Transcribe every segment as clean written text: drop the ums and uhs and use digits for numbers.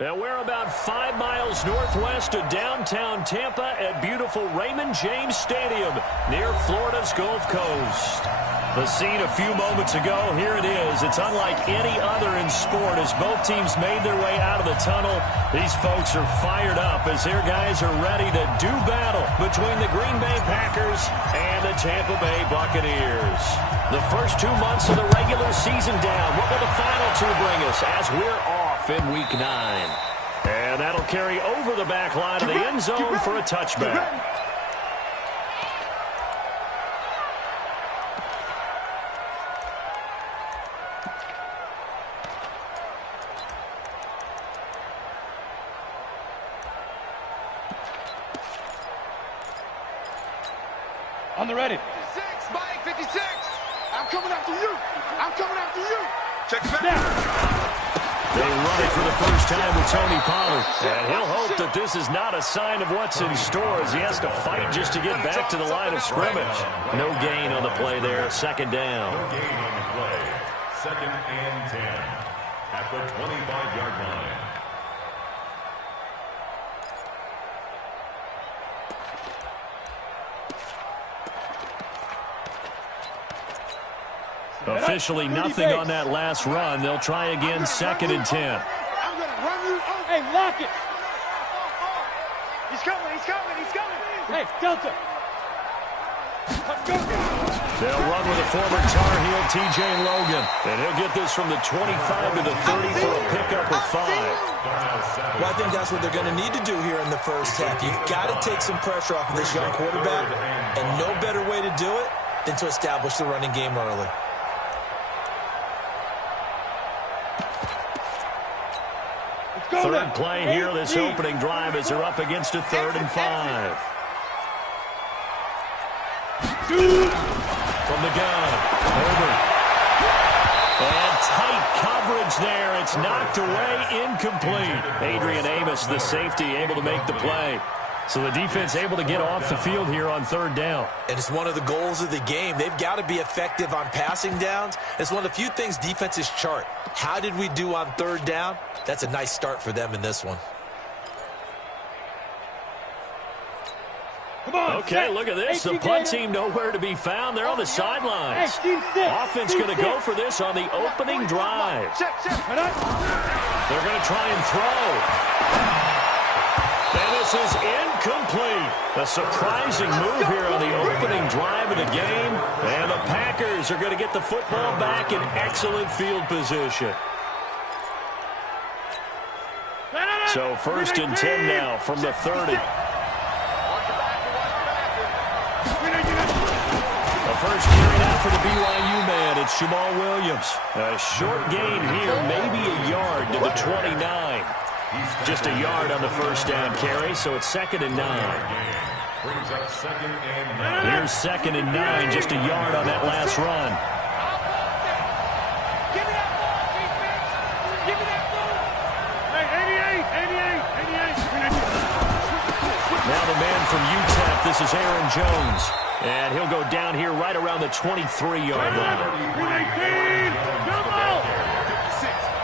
And we're about 5 miles northwest of downtown Tampa at beautiful Raymond James Stadium near Florida's Gulf Coast. The scene a few moments ago, here it is. It's unlike any other in sport as both teams made their way out of the tunnel. These folks are fired up as their guys are ready to do battle between the Green Bay Packers and the Tampa Bay Buccaneers. The first 2 months of the regular season down. What will the final two bring us as we're off in Week 9? And that'll carry over the back line of the end zone for a touchback. On the ready. 56, Mike, 56. I'm coming after you. I'm coming after you. Check it out. They run it for the first time with Tony Pollard. And he'll hope that this is not a sign of what's in store as he has to fight just to get back to the line of scrimmage. No gain on the play there. Second down. No gain on the play. 2nd and 10 at the 25-yard line. Officially nothing on that last run. They'll try again, 2nd and 10. I'm going to run you over. Hey, lock it. He's coming, he's coming, he's coming. Hey, Delta. Let's go. They'll run with a former Tar Heel, T.J. Logan. And he'll get this from the 25 to the 30 for a pickup of 5. Well, I think that's what they're going to need to do here in the first half. You've got to take some pressure off of this young quarterback, and no better way to do it than to establish the running game early. Third play here, this opening drive as they're up against a 3rd and 5. From the gun, over. And tight coverage there. It's knocked away, incomplete. Adrian Amos, the safety, able to make the play. So the defense able to get off the field here on 3rd down. And it's one of the goals of the game. They've got to be effective on passing downs. It's one of the few things defenses chart. How did we do on 3rd down? That's a nice start for them in this one. Come on, okay, look at this. The punt team nowhere to be found. They're on the sidelines. Offense going to go for this on the opening drive. They're going to try and throw. And this is incomplete. A surprising move here on the opening drive of the game. And the Packers are going to get the football back in excellent field position. So 1st and 10 now from the 30. The first carry out for the BYU man. It's Jamal Williams. A short gain here, maybe a yard to the 29. Just a yard on the first down carry, so it's 2nd and 9. Here's 2nd and 9, just a yard on that last run. Now the man from UTEP, this is Aaron Jones. And he'll go down here right around the 23-yard line.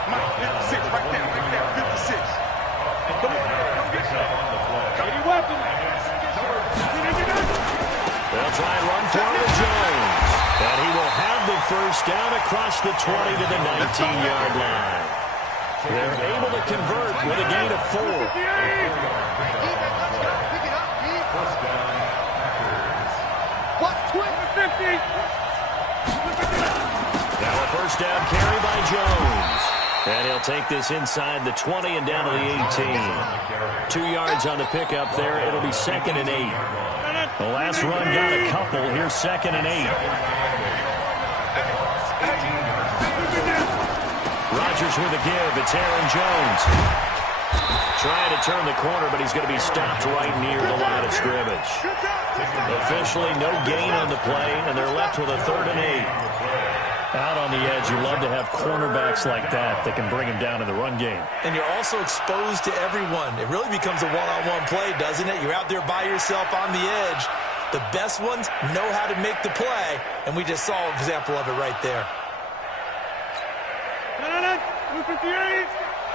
56, right there, 56. Come on, come get that. Any weapon. They'll try and run for it, Jones. And he will have the first down across the 20 to the 19-yard line. They're able to convert with a gain of 4. Now a first down carry by Jones. And he'll take this inside the 20 and down to the 18. 2 yards on the pickup there. It'll be 2nd and 8. The last run got a couple. Here's 2nd and 8. Rodgers with a give. It's Aaron Jones. Trying to turn the corner, but he's going to be stopped right near the line of scrimmage. Officially no gain on the play, and they're left with a 3rd and 8. Out on the edge, you love to have cornerbacks like that can bring him down in the run game. And you're also exposed to everyone. It really becomes a one-on-one play, doesn't it? You're out there by yourself on the edge. The best ones know how to make the play, and we just saw an example of it right there. 58.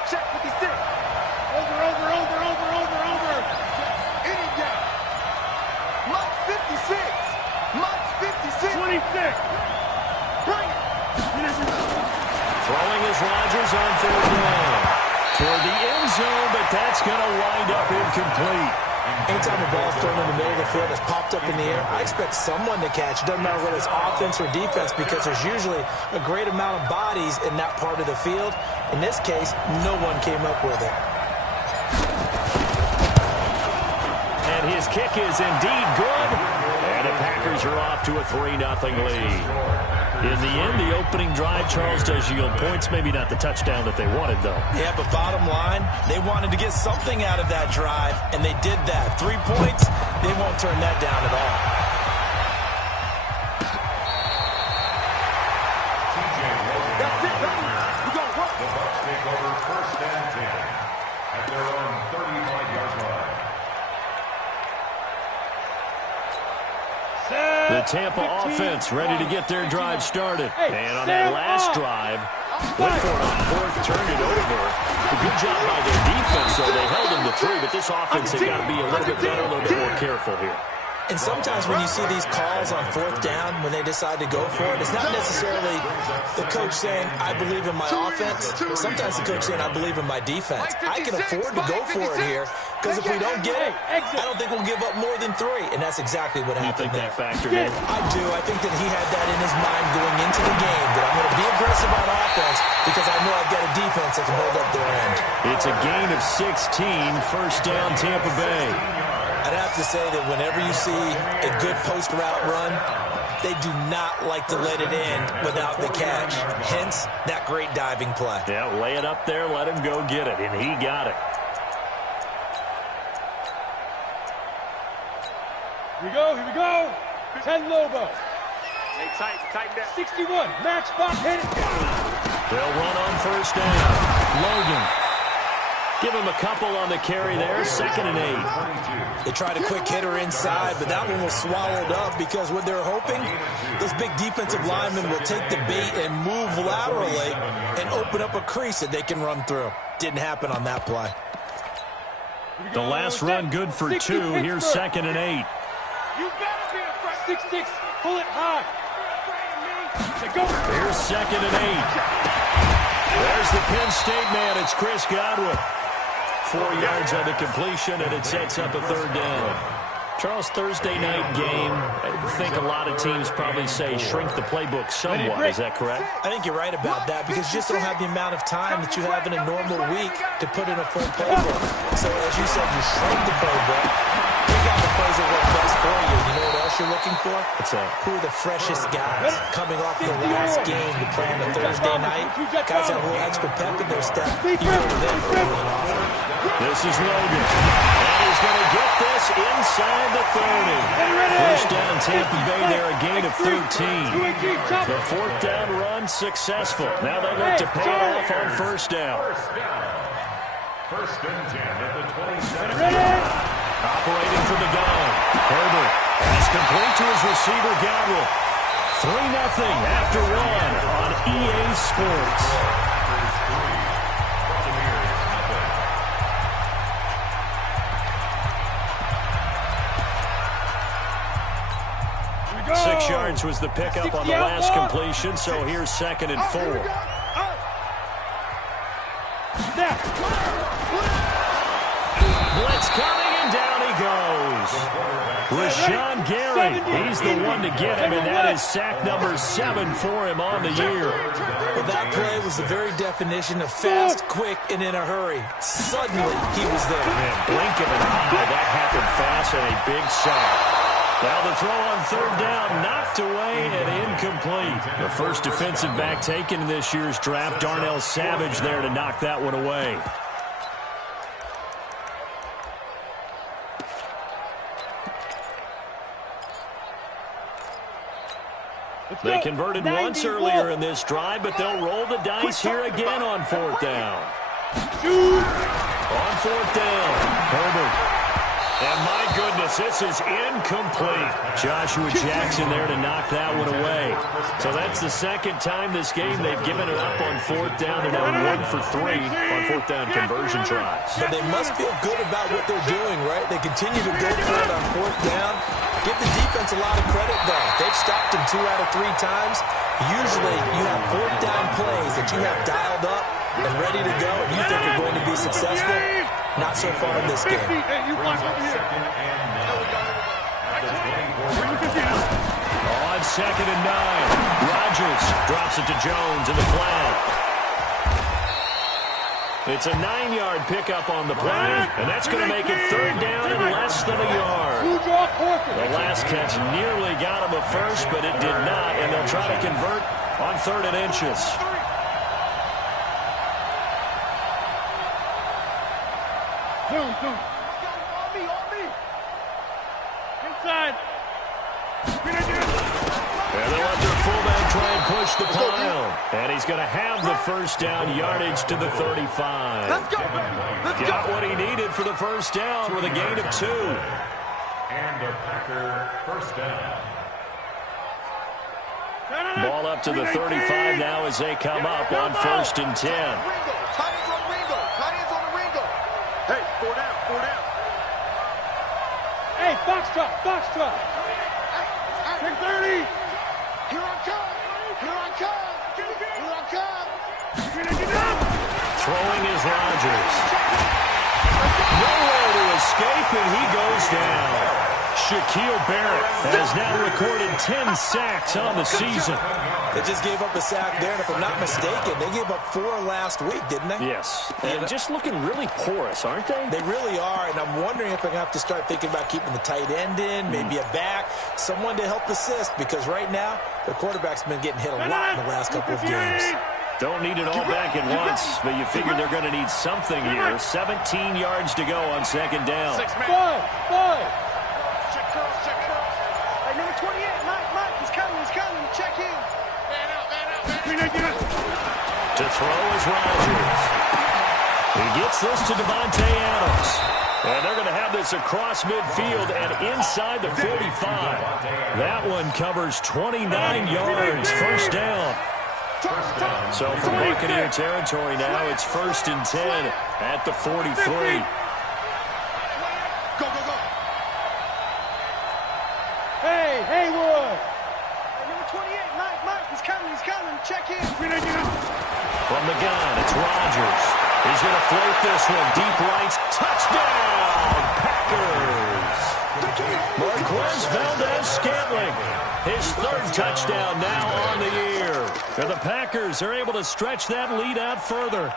Check 56. Over. Any down. Mike 56. Mike 56. 26. Bring it. Throwing is Rodgers on third down. Toward the end zone, but that's going to wind up incomplete. Anytime a ball's thrown in the middle of the field that's popped up in the air, I expect someone to catch. It doesn't matter whether it's offense or defense because there's usually a great amount of bodies in that part of the field. In this case, no one came up with it. And his kick is indeed good. And the Packers are off to a 3-0 lead. In the end, the opening drive, Charles, does yield points. Maybe not the touchdown that they wanted, though. Yeah, but bottom line, they wanted to get something out of that drive, and they did that. 3 points, they won't turn that down at all. That's it, baby. We're going to work. The Bucks take over 1st and 10 at their own 35-yard line. The Tampa offense ready to get their drive started. And on that last drive, went for it on fourth, turned it over. A good job by their defense, though. They held them to 3, but this offense, they've got to be a little bit better, a little bit more careful here. And sometimes when you see these calls on fourth down, when they decide to go for it, it's not necessarily the coach saying, I believe in my offense. Sometimes the coach saying, I believe in my defense. I can afford to go for it here because if we don't get it, I don't think we'll give up more than 3. And that's exactly what happened there. You think that factored in? I do. I think that he had that in his mind going into the game, that I'm going to be aggressive on offense because I know I've got a defense that can hold up their end. It's a gain of 16, first down Tampa Bay. I'd have to say that whenever you see a good post route run, they do not like to let it in without the catch. Hence, that great diving play. Yeah, lay it up there, let him go get it, and he got it. Here we go. 10 Lobo. Hey, tighten that. 61, Max Box, hit it. They'll run on first down. Logan. Give him a couple on the carry there, 2nd and 8. They tried a quick hitter inside, but that one was swallowed up because what they're hoping, those big defensive linemen will take the bait and move laterally and open up a crease that they can run through. Didn't happen on that play. The last run good for 2. Here's 2nd and 8. You better be afraid. 6-6, pull it high. Go. Here's 2nd and 8. There's the Penn State man. It's Chris Godwin. 4 yards on the completion, and it sets up a 3rd down. Charles, Thursday night game, I think a lot of teams probably say shrink the playbook somewhat. Is that correct? I think you're right about that because you just don't have the amount of time that you have in a normal week to put in a full playbook. So as you said, you shrink the playbook. Pick out the plays that work best for you. You know what else you're looking for? What's that? Who are the freshest guys coming off the last game to play on a Thursday night? Guys have a little extra pep in their step. You go to them early and often. This is Logan. And he's going to get this inside the 30. First down Tampa Bay there, a gain of 13. The 4th down run successful. Now they look to pay it off on first down. First and 10 at the 27. Operating for the gun. Herbert. Pass complete to his receiver, Godwin. 3-0 after 1 on EA Sports. 6 yards was the pickup on the last completion, so here's 2nd and 4. Blitz coming, and down he goes. Rashawn Gary, he's the one to get him, and that is sack number 7 for him on the year. Well, that play was the very definition of fast, quick, and in a hurry. Suddenly, he was there. Man, blink of an eye, that happened fast and a big sack. Now the throw on 3rd down, knocked away and incomplete. The first defensive back taken in this year's draft, Darnell Savage there to knock that one away. They converted once earlier in this drive, but they'll roll the dice here again on 4th down. On 4th down, Herbert. And my goodness, this is incomplete. Joshua Jackson there to knock that one away. So that's the second time this game they've given it up on fourth down. They're now 1 for 3 on fourth down conversion tries. But they must feel good about what they're doing, right? They continue to go for it on fourth down. Give the defense a lot of credit, though. They've stopped them 2 out of 3 times. Usually, you have fourth down plays that you have dialed up and ready to go, and you think are going to be successful. Not so far in this game. On 2nd and 9, Rodgers drops it to Jones in the flat. It's a 9-yard pickup on the play, and that's going to make it third down and less than a yard. The last catch nearly got him a first, but it did not, and they'll try to convert on 3rd and inches. On me. Inside. And they'll let their fullback try and push the pile. And he's going to have the first down yardage to the 35. Let's go. Got what he needed for the first down with a gain of 2. And a Packer first down. Ball up to the 35 now as they come up on 1st and 10. Hey, 4 down. Hey, box drop. Take 30. Here I come. Throwing is Rodgers. Nowhere to escape, and he goes down. Shaquille Barrett has now recorded 10 sacks on the season. They just gave up a sack there, and if I'm not mistaken, they gave up 4 last week, didn't they? Yes, and just looking really porous, aren't they? They really are, and I'm wondering if they're going to have to start thinking about keeping the tight end in, maybe a back, someone to help assist, because right now, the quarterback's been getting hit a lot in the last couple of games. Don't need it all back at once, but you figure they're going to need something here. 17 yards to go on 2nd down. 5. Check curls. Hey, number 28, Mike, he's coming. Check in. Man out. To throw is Rodgers. He gets this to Devontae Adams. And they're going to have this across midfield and inside the 45. That one covers 29 yards. First down. So from Buccaneer territory now, it's 1st and 10 at the 43. Go. Hey, Haywood. Hey, number 28, Mike, he's coming. Check in. From the gun, it's Rodgers. He's going to float this one. Deep right. Touchdown, Packers. Marquez Valdez-Scantling. His 3rd touchdown now on the year. And the Packers are able to stretch that lead out further.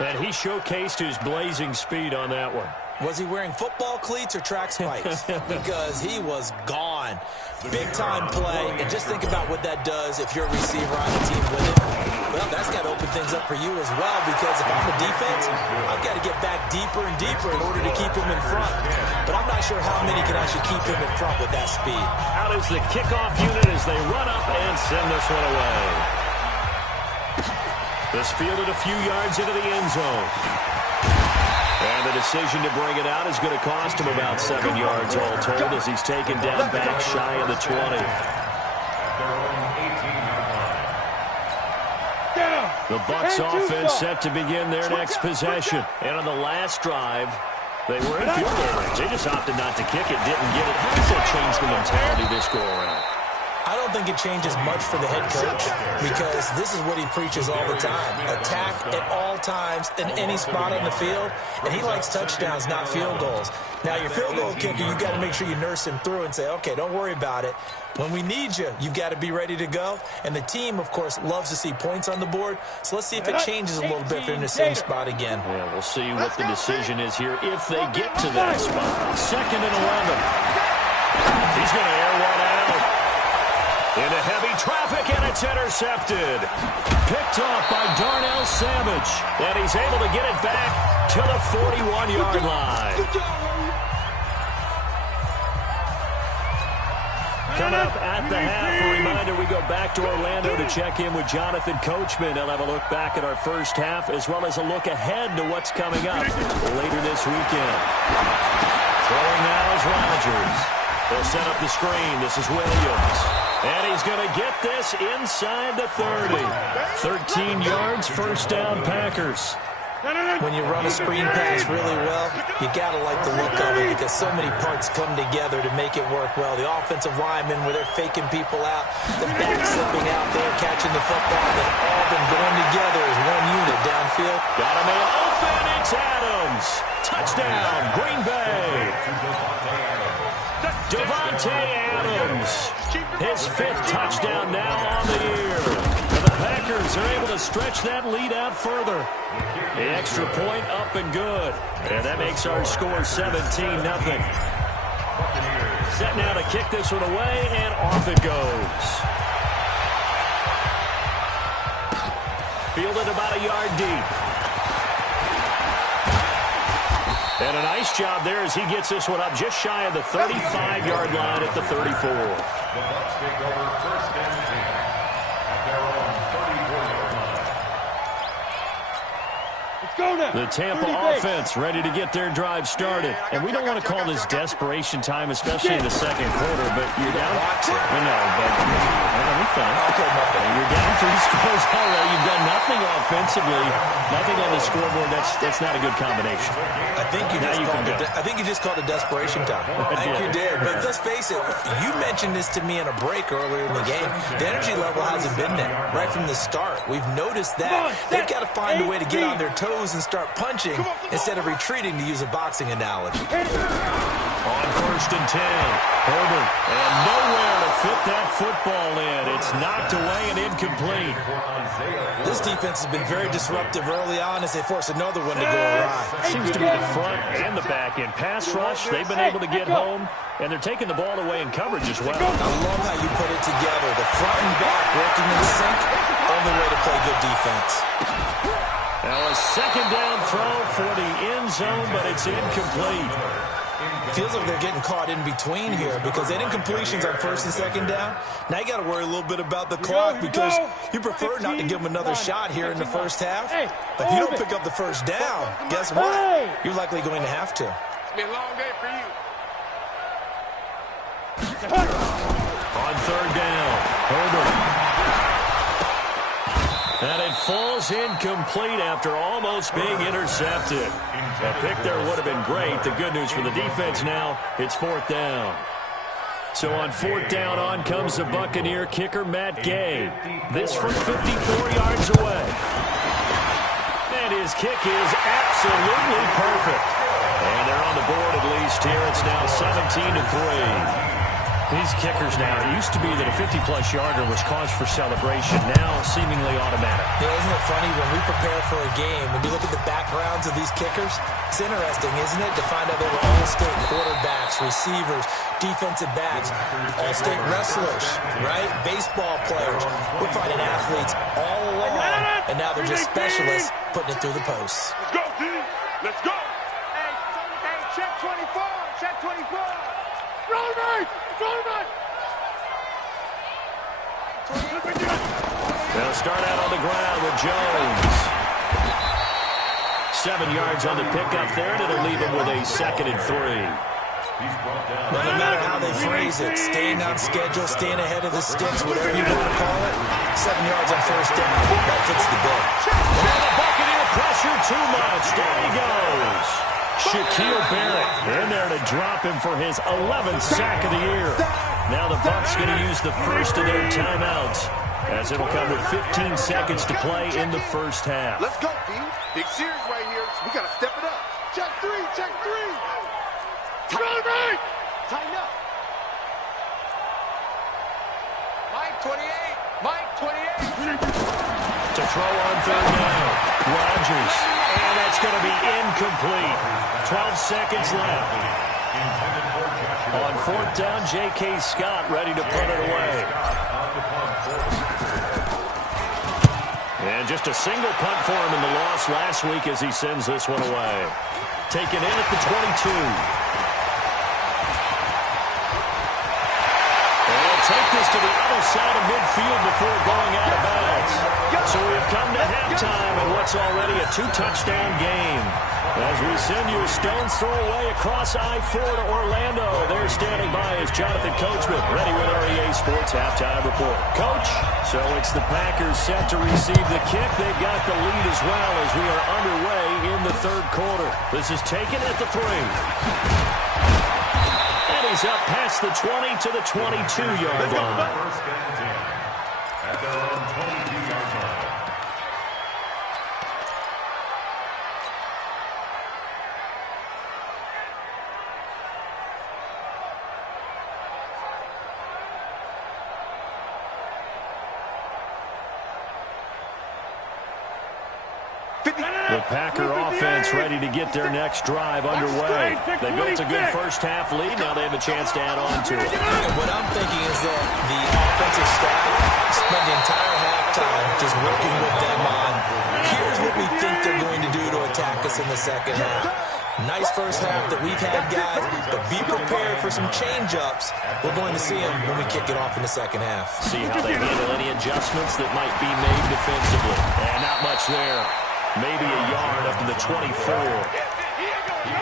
And he showcased his blazing speed on that one. Was he wearing football cleats or track spikes? Because he was gone. Big-time play, and just think about what that does if you're a receiver on the team with it. Well, that's got to open things up for you as well, because if I'm the defense, I've got to get back deeper and deeper in order to keep him in front. But I'm not sure how many can actually keep him in front with that speed. Out is the kickoff unit as they run up and send this one away. This fielded a few yards into the end zone. And the decision to bring it out is going to cost him about 7 yards all told as he's taken down back shy of the 20. The Bucks offense set to begin their next possession. And on the last drive, they were in field goal range. They just opted not to kick it, didn't get it. How does that change the mentality this go around? I don't think it changes much for the head coach, because this is what he preaches all the time. Attack at all times in any spot on the field, and he likes touchdowns, not field goals. Now, your field goal kicker, you've got to make sure you nurse him through and say, okay, don't worry about it. When we need you, you've got to be ready to go. And the team, of course, loves to see points on the board. So let's see if it changes a little bit if they're in the same spot again. Yeah, we'll see what the decision is here if they get to that spot. 2nd and 11. He's going to air one out. Into heavy traffic, and it's intercepted. Picked off by Darnell Savage. And he's able to get it back to the 41-yard line. Coming up at the half, a reminder, we go back to Orlando to check in with Jonathan Coachman. He'll have a look back at our first half, as well as a look ahead to what's coming up later this weekend. Throwing now is Rodgers. They'll set up the screen. This is Williams. And he's going to get this inside the 30. 13 yards, first down, Packers. When you run a screen pass really well, you got to like the look of it because so many parts come together to make it work well. The offensive linemen, where they're faking people out, the back slipping out there, catching the football, and all of them going together as one unit downfield. Got a man open, it's Adams. Touchdown, Green Bay. Devontae Adams, his 5th touchdown now on the year. And the Packers are able to stretch that lead out further. The extra point up and good. And that makes our score 17-0. Set now to kick this one away, and off it goes. Fielded about a yard deep. And a nice job there as he gets this one up just shy of the 35-yard line at the 34. The Bucks take over 1st and 10 at their own 34-yard line. Let's go now. The Tampa offense ready to get their drive started. And we don't want to call this desperation time, especially in the second quarter, but you're down. I know, but let me finish. Okay, you're down 3 scores already. You've done nothing offensively, nothing on the scoreboard. That's not a good combination. I think you just called it desperation time. I think you did. But let's face it, you mentioned this to me in a break earlier in the game. The energy level hasn't been there right from the start. We've noticed that. They've got to find a way to get on their toes and start punching instead of retreating, to use a boxing analogy. On 1st and 10, Herbert, and nowhere to fit that football in. It's knocked away and incomplete. This defense has been very disruptive early on as they force another one to go awry. It seems to be the front and the back end. Pass rush, they've been able to get home, and they're taking the ball away in coverage as well. I love how you put it together. The front and back working in sync, only way to play good defense. Now a 2nd down throw for the end zone, but it's incomplete. Feels like they're getting caught in between here because they didn't completions on 1st and 2nd down. Now you got to worry a little bit about the clock because you prefer not to give them another shot here in the first half. But if you don't pick up the first down, guess what? You're likely going to have to. It's been a long day for you. On 3rd down, Herbert. And it falls incomplete after almost being intercepted. A pick there would have been great. The good news for the defense now, it's 4th down. So on 4th down, on comes the Buccaneer kicker, Matt Gay. This from 54 yards away. And his kick is absolutely perfect. And they're on the board at least here. It's now 17-3. These kickers now, it used to be that a 50-plus yarder was cause for celebration, now seemingly automatic. Yeah, isn't it funny when we prepare for a game, when you look at the backgrounds of these kickers, it's interesting, isn't it, to find out they were all-state quarterbacks, receivers, defensive backs, all-state wrestlers, right? Baseball players. We're finding athletes all along, and now they're just specialists putting it through the posts. Let's go, team. Let's go. Hey, check 24. Check 24. Roll right. Roll right. They'll start out on the ground with Jones. 7 yards on the pickup there, and it'll leave him with a 2nd and 3. Well, no matter how they phrase it, staying on schedule, staying ahead of the sticks, whatever you want to call it, 7 yards on 1st down. That fits the bill. And the Buccaneer pressure too much. Down he goes. Shaquille Barrett in there to drop him for his 11th sack of the year. Now the Bucks going to use the first of their timeouts, as it'll come with 15 seconds to play in the first half. Let's go, D. Big series right here. So we got to step it up. Check 3. Check 3. Roll right. Tighten up. Mike 28. Mike 28. To throw on 3rd down. Rodgers. And that's going to be incomplete. 12 seconds left. On 4th down, J.K. Scott ready to put it away. And just a single punt for him in the loss last week as he sends this one away. Taken in at the 22. And he'll take this to the other side of midfield before going out of bounds. So we've come to halftime in what's already a 2-touchdown game. As we send you a stone's throw away across I-4 to Orlando. There standing by is Jonathan Coachman, ready with our EA Sports Halftime Report. Coach, so it's the Packers set to receive the kick. They've got the lead as well as we are underway in the third quarter. This is taken at the 3. And he's up past the 20 to the 22-yard line. First and 10 at their own 22-yard line. The Packer offense ready to get their next drive underway. They built a good first-half lead. Now they have a chance to add on to it. And what I'm thinking is that the offensive staff spent the entire halftime just working with them on, here's what we think they're going to do to attack us in the second half. Nice first half that we've had, guys, but be prepared for some change-ups. We're going to see them when we kick it off in the second half. See how they handle any adjustments that might be made defensively. And not much there. Maybe a yard up to the 24.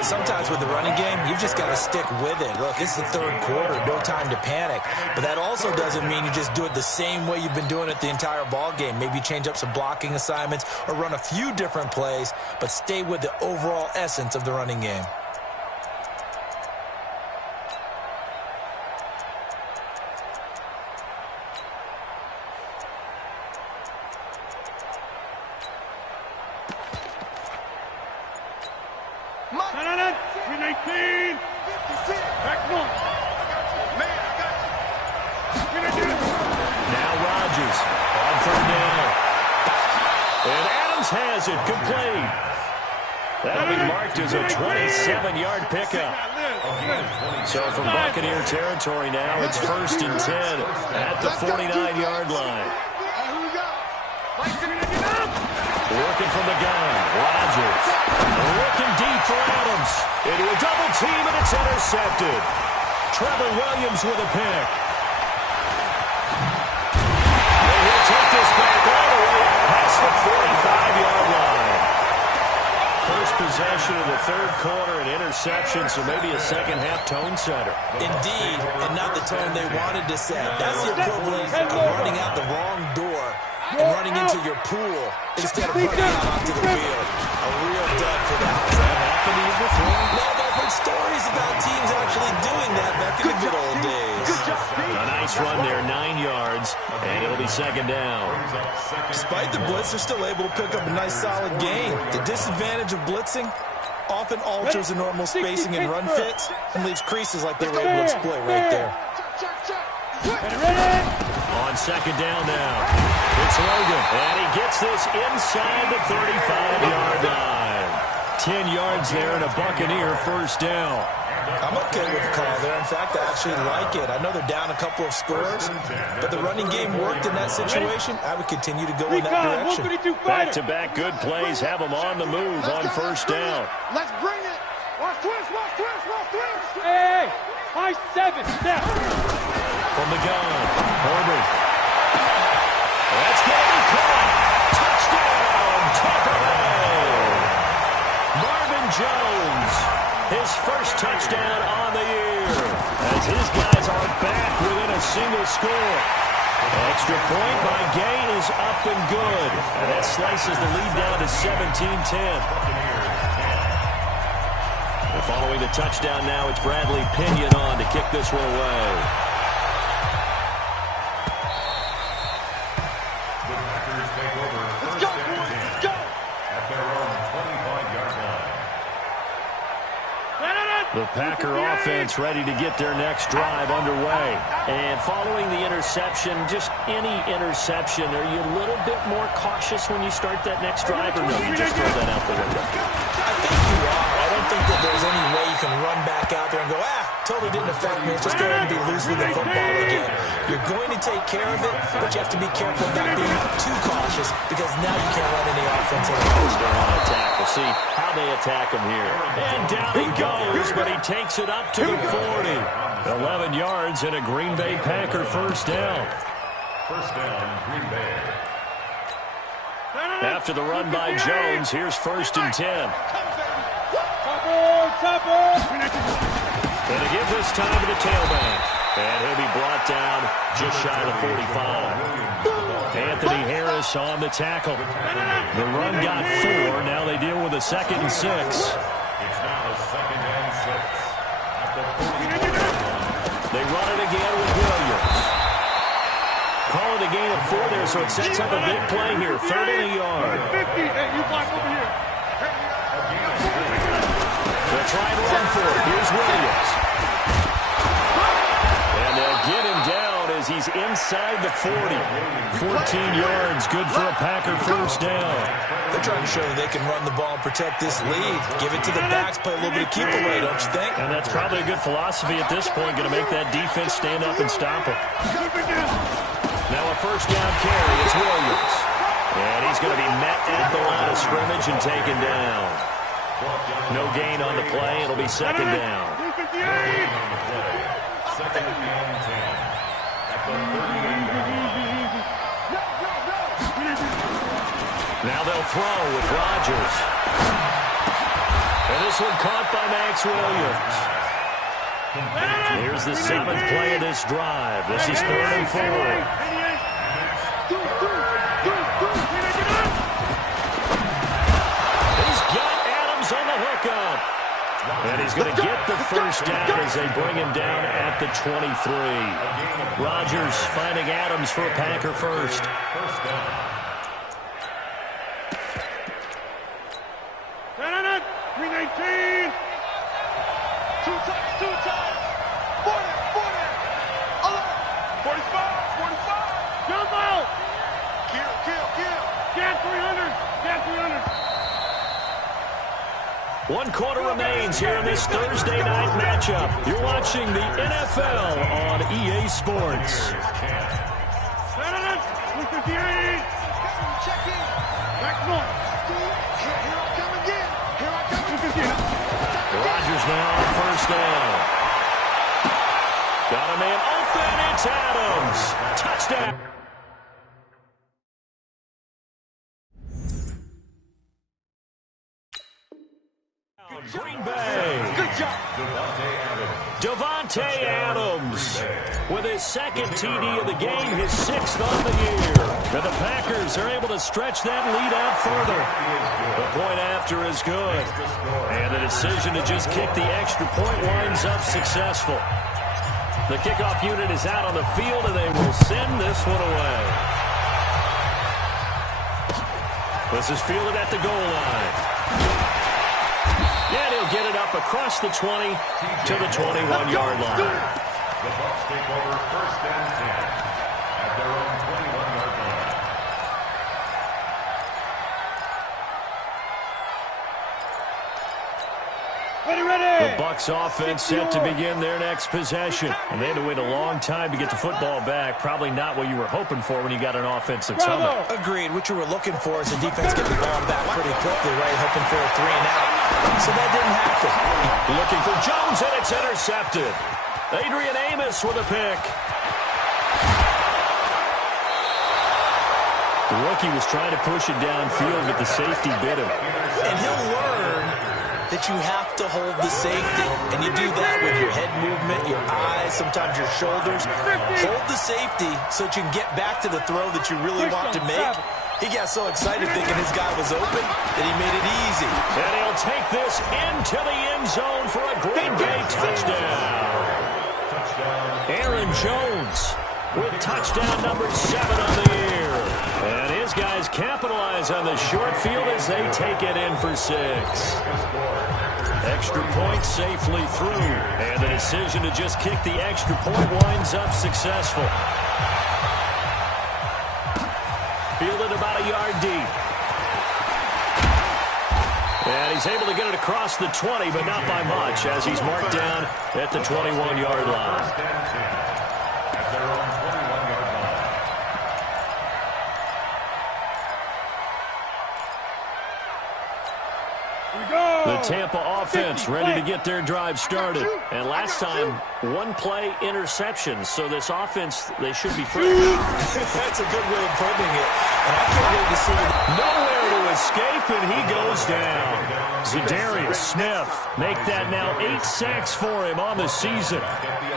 Sometimes with the running game, you've just got to stick with it. Look, it's the third quarter, no time to panic. But that also doesn't mean you just do it the same way you've been doing it the entire ball game. Maybe change up some blocking assignments or run a few different plays, but stay with the overall essence of the running game. Has it complete. That'll be marked as a 27-yard pickup. So from Buccaneer territory now, it's 1st and 10 at the 49-yard line. Working from the gun, Rodgers. Looking deep for Adams. Into a double team, and it's intercepted. Trevor Williams with a pick. And he'll take this back all the way past the 45-yard line. First possession of the third quarter, an interception, so maybe a second-half tone setter. Indeed, and not the tone they wanted to set. That's the equivalent of running out the wrong door and running into your pool instead of running out onto the field. A real dud for that. Has that happened to you before? No, but I've heard stories about teams actually doing that back in the good old days. A nice run there, 9 yards, and it'll be second down. Despite the blitz, they're still able to pick up a nice solid gain. The disadvantage of blitzing often alters the normal spacing and run fits and leaves creases like they were able to exploit right there. On second down now, it's Logan, and he gets this inside the 35-yard line. 10 yards there and a Buccaneer first down. I'm okay with the call there. In fact, I actually like it. I know they're down a couple of scores, but the running game worked in that situation. I would continue to go in that direction. Back-to-back good plays have them on the move on first down. Let's bring it. Watch twist. Hey, high 7, step. From the gun, Herbert. That's going to be caught. Touchdown, Tampa Bay. Marvin Jones, his first touchdown on the year, as his guys are back within a single score. Extra point by Gay is up and good, and that slices the lead down to 17-10. Following the touchdown now, it's Bradley Pinion on to kick this one away. The Packer offense ready to get their next drive underway. And following the interception, just any interception, are you a little bit more cautious when you start that next drive, or no, you just throw that out the window? I think you are. I don't think that there's any way you can run back out there and go, totally didn't affect me. Let's just go ahead and be loose with the football again. You're going to take care of it, but you have to be careful about being too cautious because now you can't run any offense at all. On attack. We'll see how they attack him here. And down he goes, but he takes it up to the 40. 11 yards and a Green Bay Packer first down. First down, Green Bay. After the run by Jones, here's 1st and 10. And to give this time to the tailback. And he'll be brought down just shy of the 45. Anthony Harris on the tackle. The run got 4. Now they deal with a 2nd and 6. It's now 2nd and 6. They run it again with Williams. Call it a gain of 4 there, so it sets up a big play here. 3rd and a yard. They'll try and run for it. Here's Williams. And they'll get him down as he's inside the 40. 14 yards, good for a Packer 1st down. They're trying to show that they can run the ball and protect this lead. Give it to the backs, play a little bit of keep away, don't you think? And that's probably a good philosophy at this point, going to make that defense stand up and stop him. Now a 1st down carry, it's Williams. And he's going to be met at the line of scrimmage and taken down. No gain on the play, it'll be 2nd down. 2nd and 10. At the 38. Now they'll throw with Rodgers. And this one caught by Max Williams. Here's the 7th play of this drive. This is 3rd and 4. He's got Adams on the hookup. And he's going to get the 1st down as they bring him down at the 23. Rodgers finding Adams for a Packer 1st. 1st down. 319. Two times. 40. 45. Jump out. Kill. Get 300. 1 quarter remains here in this Thursday night matchup. You're watching the NFL on EA Sports. 258. Check in. Back north. Here I come again. Rodgers now on 1st down. Got a man open. It's Adams. Touchdown. Green Bay. Good job. Davante Adams with his 2nd TD of the game, his 6th on the year. And the Packers are able to stretch that lead out further. The point after is good. And the decision to just kick the extra point winds up successful. The kickoff unit is out on the field, and they will send this one away. This is fielded at the goal line. And he'll get it up across the 20 to the 21-yard line. The Bucks take over 1st and 10 at their own 21-yard line. Ready. The Bucks offense set to begin their next possession. And they had to wait a long time to get the football back. Probably not what you were hoping for when you got an offensive tunnel. Agreed. What you were looking for is the defense get the ball back pretty quickly, right? Hoping for a 3 and out. So that didn't happen. Looking for Jones, and it's intercepted. Adrian Amos with a pick. The rookie was trying to push it downfield, but the safety bit him. And he'll learn that you have to hold the safety. And you do that with your head movement, your eyes, sometimes your shoulders. Hold the safety so that you can get back to the throw that you really want to make. He got so excited thinking his guy was open that he made it easy. And he'll take this into the end zone for a Green Bay touchdown. Aaron Jones with touchdown number 7 on the year. And his guys capitalize on the short field as they take it in for 6. Extra point safely through. And the decision to just kick the extra point winds up successful. Fielded about a yard deep. And he's able to get it across the 20, but not by much, as he's marked down at the 21-yard line. At their own 21-yard line. The Tampa offense ready to get their drive started. And last time, 1-play interception. So this offense, they should be free. That's a good way of putting it. And I can't wait to see it. Nowhere to escape, and he goes down. Zadarius Smith make that now 8 sacks for him on the season.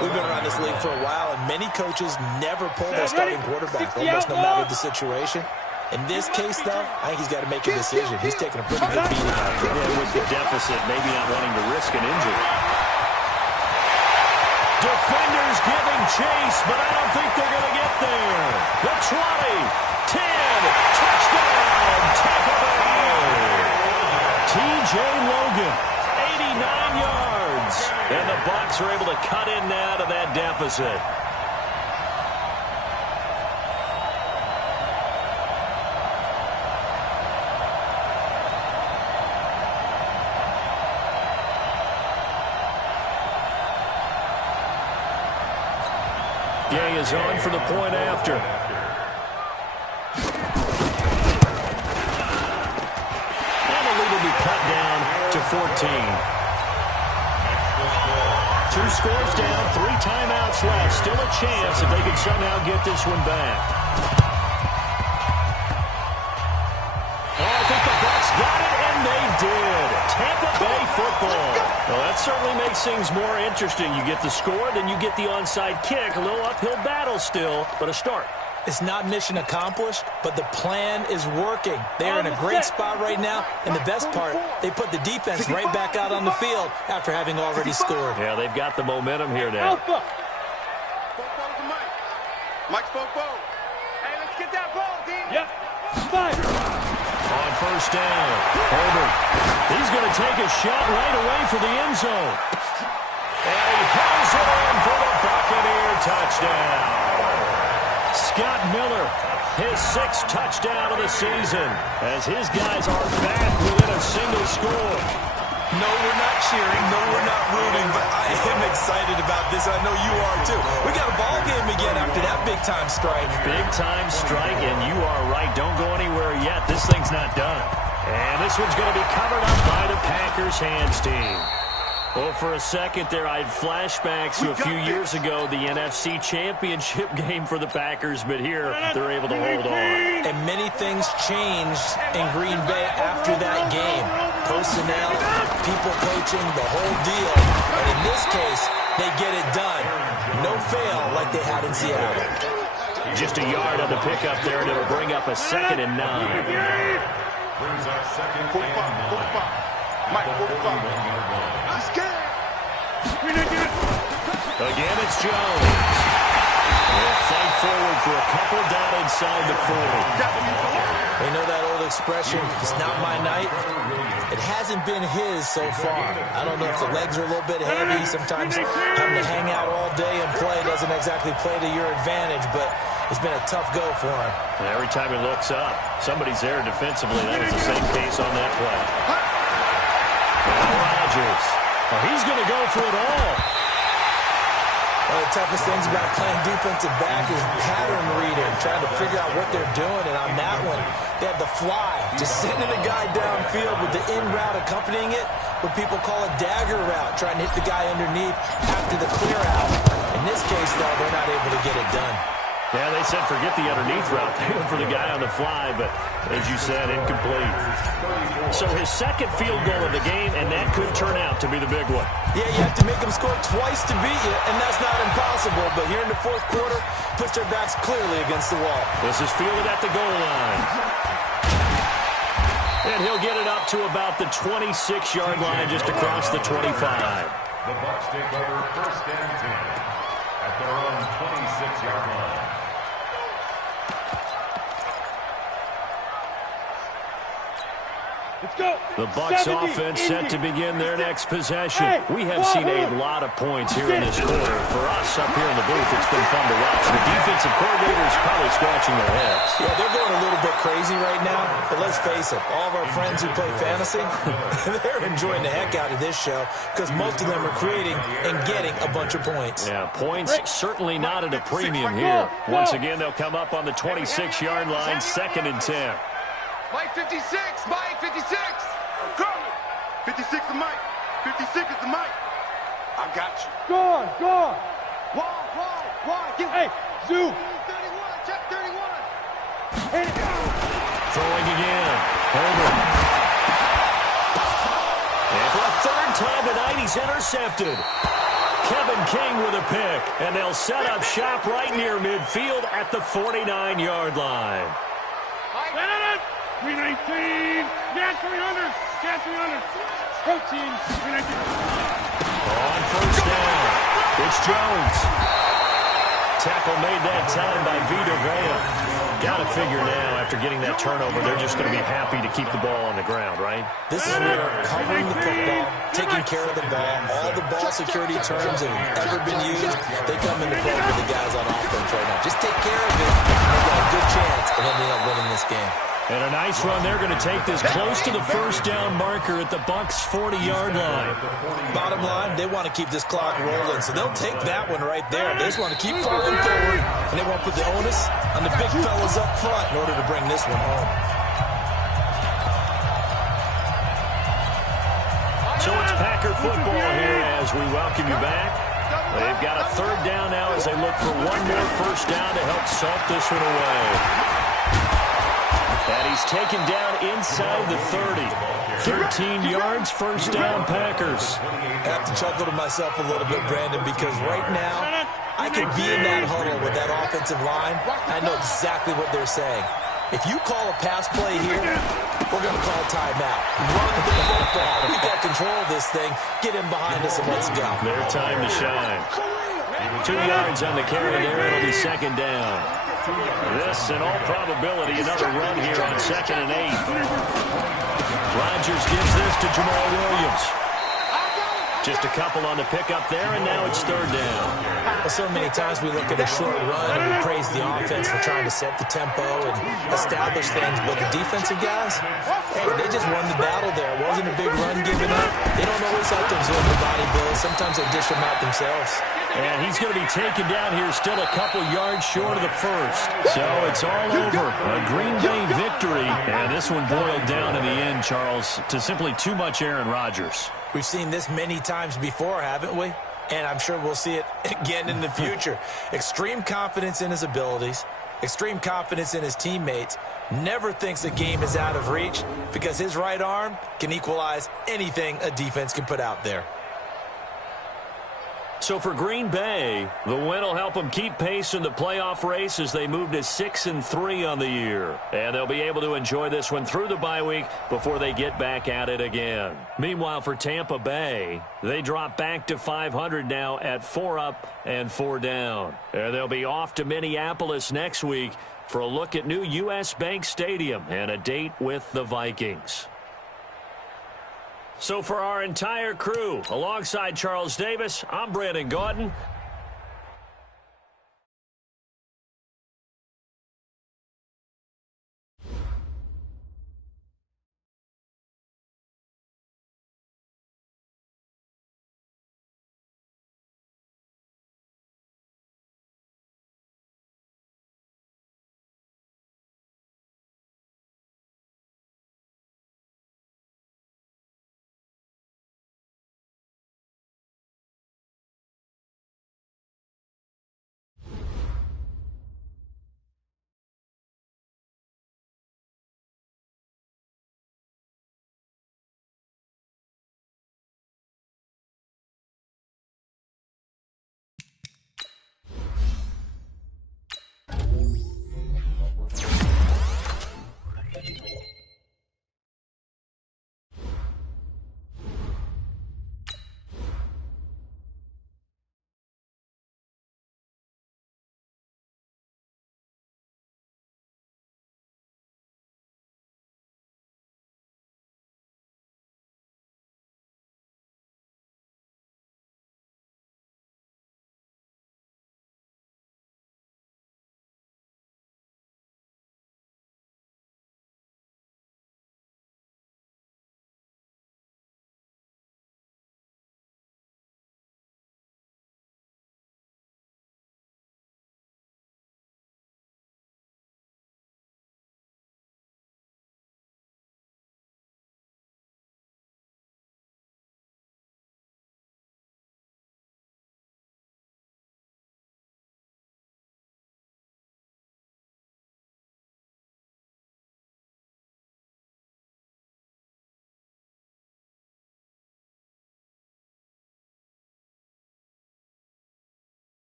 We've been around this league for a while, and many coaches never pull their starting quarterback, almost no matter the situation. In this case, though, I think he's got to make a decision. He's taking a pretty good beating out there. Yeah, with the deficit, maybe not wanting to risk an injury. Defenders giving chase, but I don't think they're going to get there. The 20, 10, touchdown, Tampa Bay. T.J. Logan, 89 yards. And the Bucks are able to cut in now to that deficit. Gang is on for the point after. And the lead will be cut down to 14. 2 scores down, 3 timeouts left. Still a chance if they can somehow get this one back. Oh, I think the Bucks got it, and they did. Tampa Bay football. Well, that certainly makes things more interesting. You get the score, then you get the onside kick. A little uphill battle still, but a start. It's not mission accomplished, but the plan is working. They're in a great spot right now, and the best part, they put the defense right back out on the field after having already scored. Yeah, they've got the momentum here now. Mike's Popo. Hey, let's get that ball, D. Yep. Fire. On first down, Herbert. He's going to take a shot right away for the end zone. And he hauls it in for the Buccaneer touchdown. Scott Miller, his 6th touchdown of the season, as his guys are back within a single score. No, we're not cheering. No, we're not rooting, but I am excited about this. I know you are, too. We got a ball game again after that big-time strike. Big-time strike, and you are right. Don't go anywhere yet. This thing's not done. And this one's going to be covered up by the Packers hands team. Well, for a second there, I had flashbacks to a few years ago, the NFC Championship game for the Packers, but here they're able to hold on. And many things changed in Green Bay after that game. Personnel, people coaching, the whole deal. And in this case, they get it done. No fail like they had in Seattle. Just a yard on the pickup there, and it'll bring up a 2nd and 9. Brings up 2nd and 9. Mike, 45. He's scared. Again, it's Jones. We'll fight forward for a couple down inside the 40. You know that old expression, it's not my night? It hasn't been his so far. I don't know if the legs are a little bit heavy. Sometimes having to hang out all day and play doesn't exactly play to your advantage, but it's been a tough go for him. And every time he looks up, somebody's there defensively. That was the same case on that play. Rodgers. Oh, he's going to go for it all. One of the toughest things about playing defensive back is pattern reading, trying to figure out what they're doing. And on that one, they have the fly, just sending the guy downfield with the in route accompanying it, what people call a dagger route, trying to hit the guy underneath after the clear out. In this case, though, they're not able to get it done. Yeah, they said forget the underneath route. They went for the guy on the fly, but as you said, incomplete. So his 2nd field goal of the game, and that could turn out to be the big one. Yeah, you have to make them score twice to beat you, and that's not impossible. But here in the 4th quarter, puts their backs clearly against the wall. This is fielded at the goal line. And he'll get it up to about the 26-yard line, just across the 25. The Bucks take over 1st and 10 at their own 26-yard line. Let's go. The Bucks offense set to begin their next possession. We have seen a lot of points here in this quarter. For us up here in the booth, it's been fun to watch. The defensive coordinator is probably scratching their heads. Yeah, they're going a little bit crazy right now. But let's face it, all of our friends who play fantasy, they're enjoying the heck out of this show because most of them are creating and getting a bunch of points. Yeah, points certainly not at a premium here. Once again, they'll come up on the 26-yard line, 2nd and 10. Mike 56, Mike 56. I'm coming. 56 is Mike. 56 is the Mike. I got you. Go on, go on. Why? Hey, Zoo. 31, check 31. Hit it. Throwing again. Over. And for a third time tonight, he's intercepted. Kevin King with a pick. And they'll set up shop right near midfield at the 49-yard line. 319. Get 300. Get 300. Protein. 319. On first down, it's Jones. Tackle made that time by Vita Vea. Got to figure now, after getting that turnover, they're just going to be happy to keep the ball on the ground, right? This is where covering the football, taking care of the ball, all the ball security terms that have ever been used, they come into play for the guys on offense right now. Just take care of it, and they've got a good chance of ending up winning this game. And a nice run. They're going to take this close to the first down marker at the Bucks' 40-yard line. Bottom line, they want to keep this clock rolling, so they'll take that one right there. They just want to keep falling forward, and they want to put the onus on the big fellas up front in order to bring this one home. So it's Packer football here as we welcome you back. They've got a third down now as they look for one more first down to help salt this one away. And he's taken down inside the 30. 13 yards, first down, Packers. I have to chuckle to myself a little bit, Brandon, because right now I could be in that huddle with that offensive line. I know exactly what they're saying. If you call a pass play here, we're going to call timeout. Run the football. We got control of this thing. Get him behind us and let's go. Their time to shine. 2 yards on the carry there. It'll be second down. This, in all probability, another run here on 2nd and 8. Rodgers gives this to Jamal Williams. Just a couple on the pickup there, and now it's third down. Well, so many times we look at a short run and we praise the offense for trying to set the tempo and establish things, but the defensive guys, hey, they just won the battle there. It wasn't a big run given up. They don't always have to absorb the body blows. Sometimes they dish them out themselves. And he's going to be taken down here, still a couple yards short of the first. So it's all over. A Green Bay victory. And this one boiled down in the end, Charles, to simply too much Aaron Rodgers. We've seen this many times before, haven't we? And I'm sure we'll see it again in the future. Extreme confidence in his abilities, extreme confidence in his teammates, never thinks a game is out of reach because his right arm can equalize anything a defense can put out there. So for Green Bay, the win will help them keep pace in the playoff race as they move to 6-3 on the year. And they'll be able to enjoy this one through the bye week before they get back at it again. Meanwhile, for Tampa Bay, they drop back to 500 now at 4 up and 4 down. And they'll be off to Minneapolis next week for a look at new U.S. Bank Stadium and a date with the Vikings. So for our entire crew, alongside Charles Davis, I'm Brandon Gaudin.